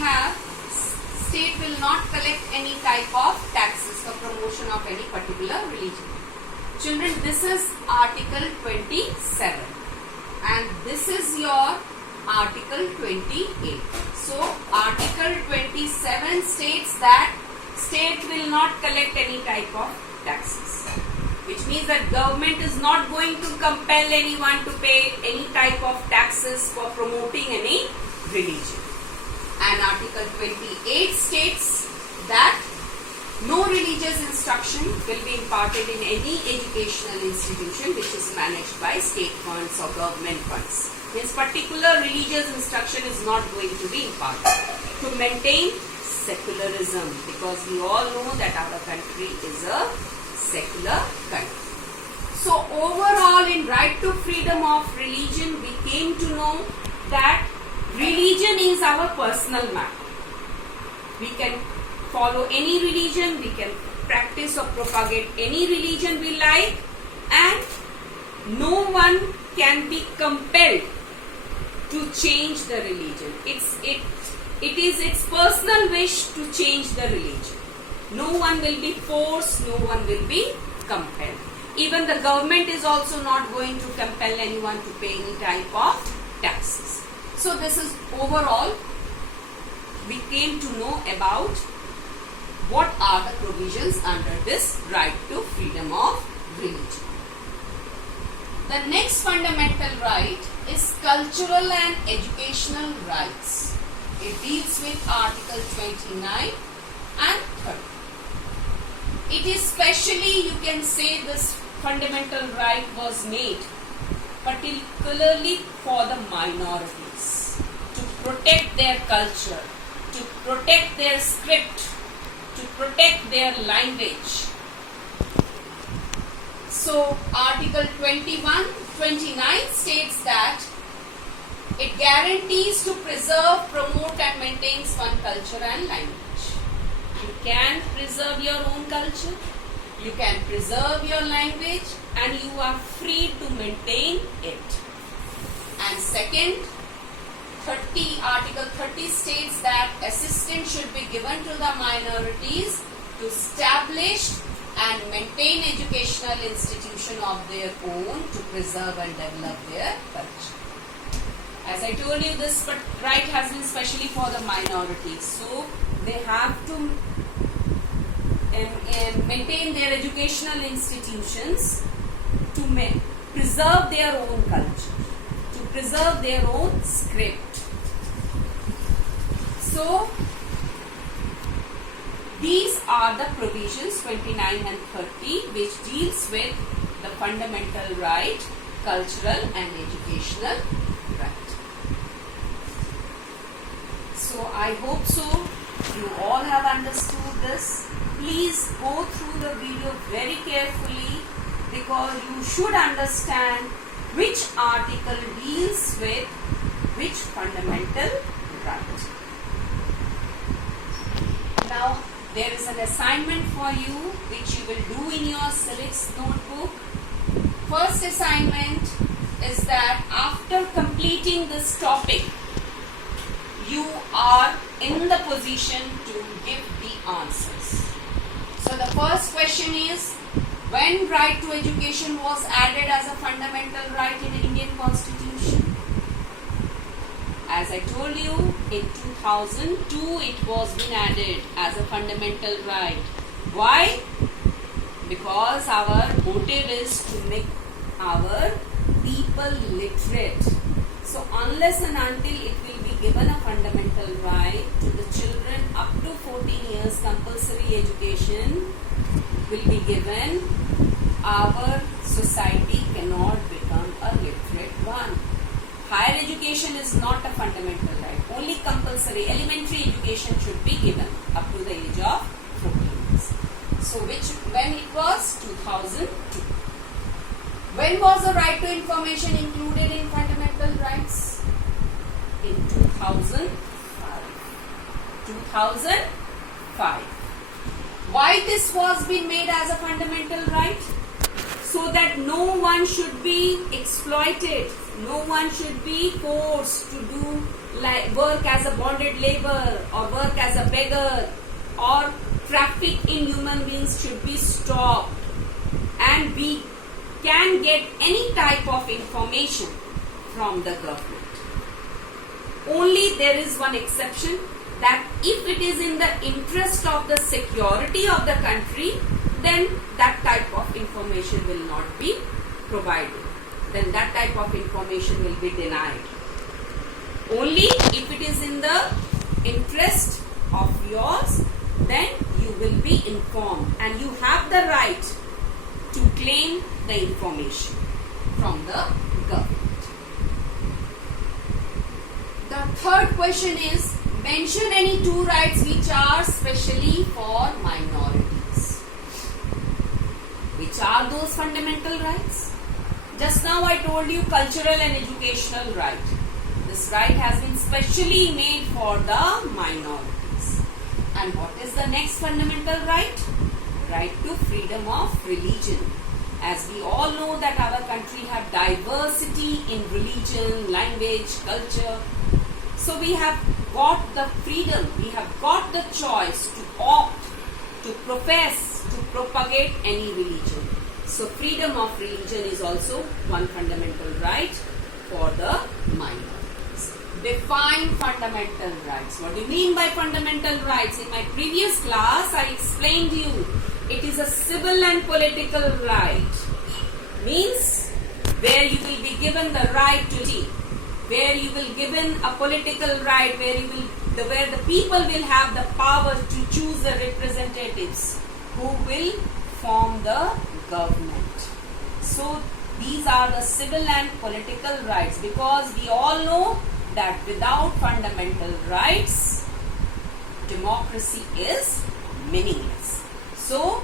have state will not collect any type of taxes for promotion of any particular religion. Children, this is Article 27 and this is your Article 28. So, Article 27 states that state will not collect any type of taxes, which means that government is not going to compel anyone to pay any type of taxes for promoting any religion. And Article 28 states that no religious instruction will be imparted in any educational institution which is managed by state funds or government funds. Means particular religious instruction is not going to be imparted to maintain secularism, because we all know that our country is a secular country. So overall, in right to freedom of religion, we came to know that religion is our personal matter. We can follow any religion, we can practice or propagate any religion we like, and no one can be compelled to change the religion. It is its personal wish to change the religion. No one will be forced, no one will be compelled. Even the government is also not going to compel anyone to pay any type of taxes. So this is overall, we came to know about what are the provisions under this right to freedom of religion. The next fundamental right is cultural and educational rights. It deals with Article 29 and 30. It is specially, you can say, this fundamental right was made particularly for the minorities, to protect their culture, to protect their script, to protect their language. So Article 29 states that it guarantees to preserve, promote and maintain one culture and language. You can preserve your own culture, you can preserve your language, and you are free to maintain it. And second, Article 30 states that assistance should be given to the minorities to establish and maintain educational institution of their own to preserve and develop their culture. As I told you, this right has been specially for the minorities. So they have to maintain their educational institutions to preserve their own culture, to preserve their own script. So these are the provisions 29 and 30 which deals with the fundamental right, cultural and educational right. So I hope so you all have understood this. Please go through the video very carefully, because you should understand which article deals with which fundamental right. Now there is an assignment for you which you will do in your civics notebook. First assignment is that after completing this topic, you are in the position to give the answers. So the first question is, when right to education was added as a fundamental right in the Indian Constitution? As I told you, in 2002 it was been added as a fundamental right. Why? Because our motive is to make our people literate. So unless and until it will be given a fundamental right to the children up to 14 years, compulsory education will be given, our society cannot become a literate one. Higher education is not a fundamental right. Only compulsory elementary education should be given up to the age of 14 years. So when it was 2002. When was the right to information included in fundamental rights? In 2005. 2005. Why this was being made as a fundamental right? So that no one should be exploited, no one should be forced to do like work as a bonded labor or work as a beggar or traffic in human beings should be stopped, and we can get any type of information from the government. Only there is one exception, that if it is in the interest of the security of the country, then that type of information will not be provided. Then that type of information will be denied. Only if it is in the interest of yours, then you will be informed and you have the right to claim the information from the government. The third question is, mention any two rights which are specially for minorities. Which are those fundamental rights? Just now I told you cultural and educational right. This right has been specially made for the minorities. And what is the next fundamental right? Right to freedom of religion. As we all know that our country have diversity in religion, language, culture. So we have got the freedom, we have got the choice to opt, to profess, to propagate any religion. So freedom of religion is also one fundamental right for the minorities. Define fundamental rights. What do you mean by fundamental rights? In my previous class, I explained to you, it is a civil and political right. Means where you will be given the right to live, where you will given a political right, where the people will have the power to choose the representatives who will form the government. So these are the civil and political rights, because we all know that without fundamental rights, democracy is meaningless. So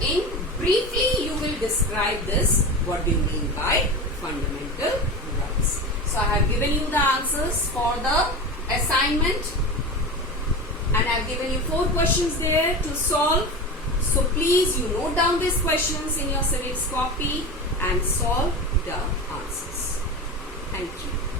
in briefly you will describe this, what do you mean by fundamental rights. So I have given you the answers for the assignment, and I have given you 4 questions there to solve. So please you note down these questions in your civics copy and solve the answers. Thank you.